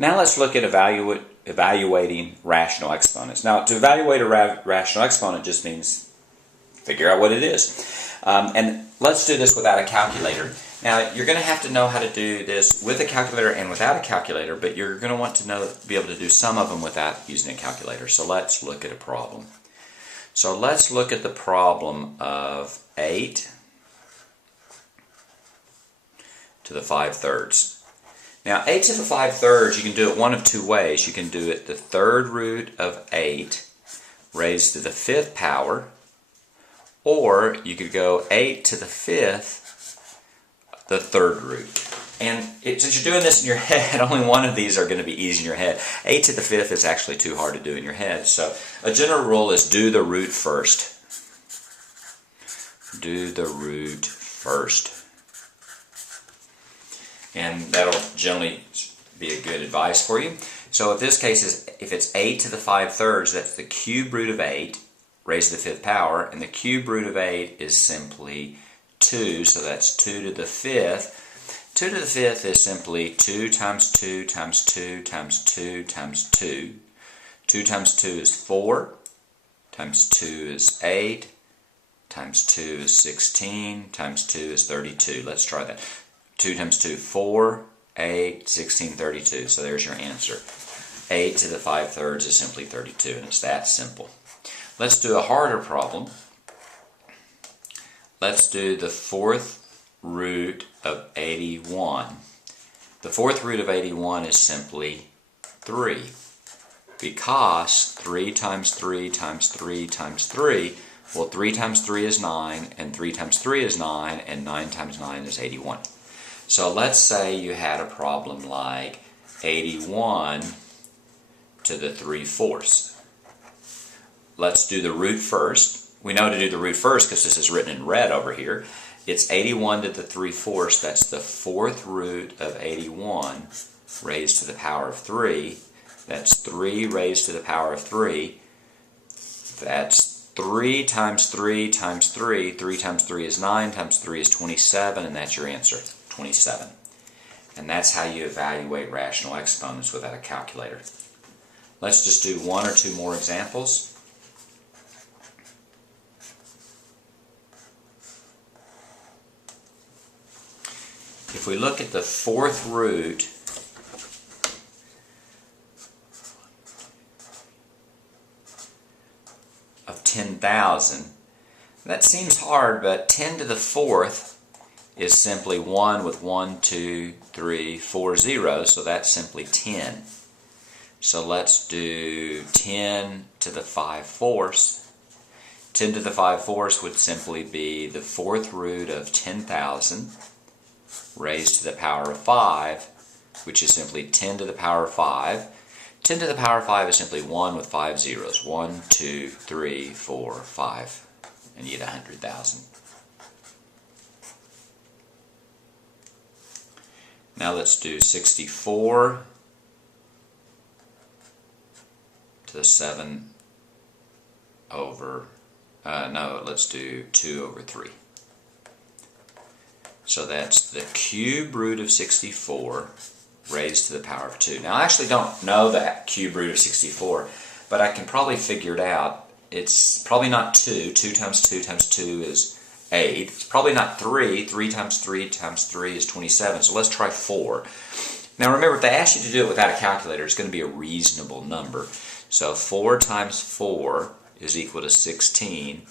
Now let's look at evaluating rational exponents. Now, to evaluate a rational exponent just means figure out what it is. And let's do this without a calculator. Now, you're going to have to know how to do this with a calculator and without a calculator, but you're going to want to be able to do some of them without using a calculator. So let's look at a problem. So let's look at the problem of 8 to the 5/3. Now, 8 to the 5/3, you can do it one of two ways. You can do it the third root of 8 raised to the 5th power, or you could go 8 to the 5th, the third root. And since you're doing this in your head, only one of these are going to be easy in your head. 8 to the 5th is actually too hard to do in your head. So a general rule is do the root first. Do the root first. And that'll generally be a good advice for you. So if this case if it's 8 to the 5/3, that's the cube root of 8 raised to the 5th power, and the cube root of 8 is simply 2, so that's 2 to the 5th. 2 to the 5th is simply 2 times 2 times 2 times 2 times 2. 2 times 2 is 4, times 2 is 8, times 2 is 16, times 2 is 32. Let's try that. 2 times 2, 4, 8, 16, 32. So there's your answer. 8 to the 5/3 is simply 32, and it's that simple. Let's do a harder problem. Let's do the 4th root of 81. The 4th root of 81 is simply 3, because 3 times 3 times 3 times 3, well, 3 times 3 is 9, and 3 times 3 is 9, and 9 times 9 is 81. So let's say you had a problem like 81 to the 3/4. Let's do the root first. We know to do the root first because this is written in red over here. It's 81 to the 3/4. That's the 4th root of 81 raised to the power of 3. That's 3 raised to the power of 3. That's 3 times 3 times 3. 3 times 3 is 9, times 3 is 27, and that's your answer, 27. And that's how you evaluate rational exponents without a calculator. Let's just do one or two more examples. If we look at the 4th root of 10,000, that seems hard, but 10 to the 4th is simply 1 with 1, 2, 3, 4 zeros, so that's simply 10. So let's do 10 to the 5/4. 10 to the 5/4 would simply be the 4th root of 10,000 raised to the power of 5, which is simply 10 to the power of 5. 10 to the power of 5 is simply 1 with 5 zeros. 1, 2, 3, 4, 5. And you get 100,000. Now let's do 64 to the 7 over, let's do 2 over 3. So that's the cube root of 64 raised to the power of 2. Now I actually don't know that cube root of 64, but I can probably figure it out. It's probably not 2. 2 times 2 times 2 is 8. It's probably not 3. 3 times 3 times 3 is 27. So let's try 4. Now remember, if they ask you to do it without a calculator, it's going to be a reasonable number. So 4 times 4 is equal to 16.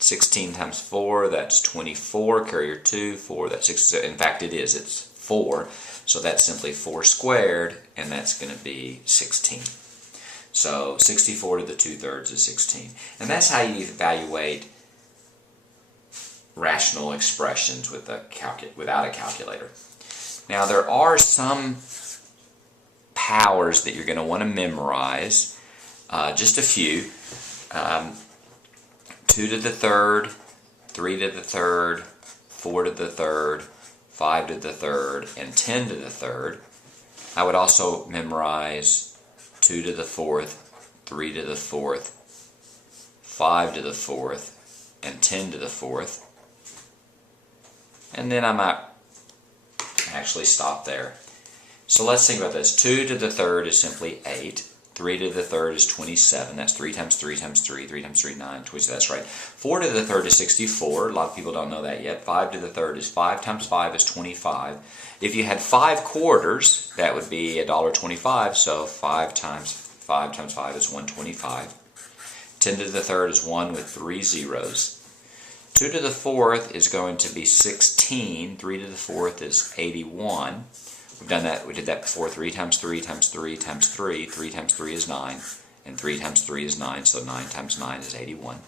16 times 4, that's 24. Carry your 2, 4, that's 6. In fact, it is. It's 4. So that's simply 4 squared, and that's going to be 16. So 64 to the 2/3 is 16. And that's how you evaluate rational expressions without a calculator. Now, there are some powers that you're going to want to memorize. Just a few. 2 to the 3rd, 3 to the 3rd, 4 to the 3rd, 5 to the 3rd, and 10 to the 3rd. I would also memorize 2 to the 4th, 3 to the 4th, 5 to the 4th, and 10 to the 4th. And then I might actually stop there. So let's think about this. 2 to the third is simply 8. 3 to the third is 27. That's 3 times 3 times 3. 3 times 3, 9. 20, that's right. 4 to the third is 64. A lot of people don't know that yet. 5 to the third is 5 times 5 is 25. If you had 5 quarters, that would be $1.25. So 5 times 5 times 5 is 125. 10 to the third is 1 with 3 zeros. 2 to the fourth is going to be 16. 3 to the fourth is 81. We've done that. We did that before. 3 times 3 times 3 times 3. 3 times 3 is 9. And 3 times 3 is 9. So 9 times 9 is 81.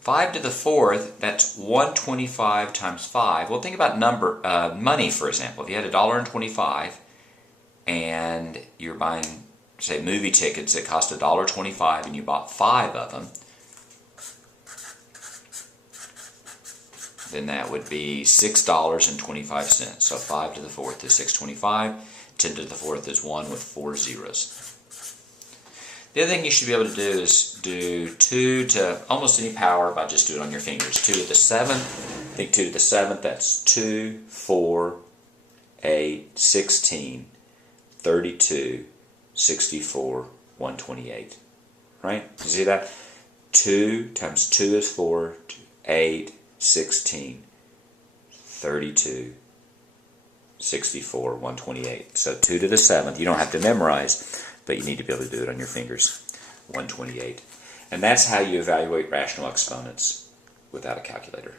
5 to the fourth, that's 125 times 5. Well, think about money, for example. If you had $1.25 and you're buying, say, movie tickets that cost $1.25 and you bought 5 of them, then that would be $6.25. So 5 to the fourth is 6.25. 10 to the fourth is 1 with 4 zeros. The other thing you should be able to do is do 2 to almost any power by just doing it on your fingers. 2 to the 7th, think 2 to the 7th, that's 2, 4, 8, 16, 32, 64, 128. Right? You see that? 2 times 2 is 4, 8, 16, 32, 64, 128. So 2 to the 7th, you don't have to memorize, but you need to be able to do it on your fingers. 128. And that's how you evaluate rational exponents without a calculator.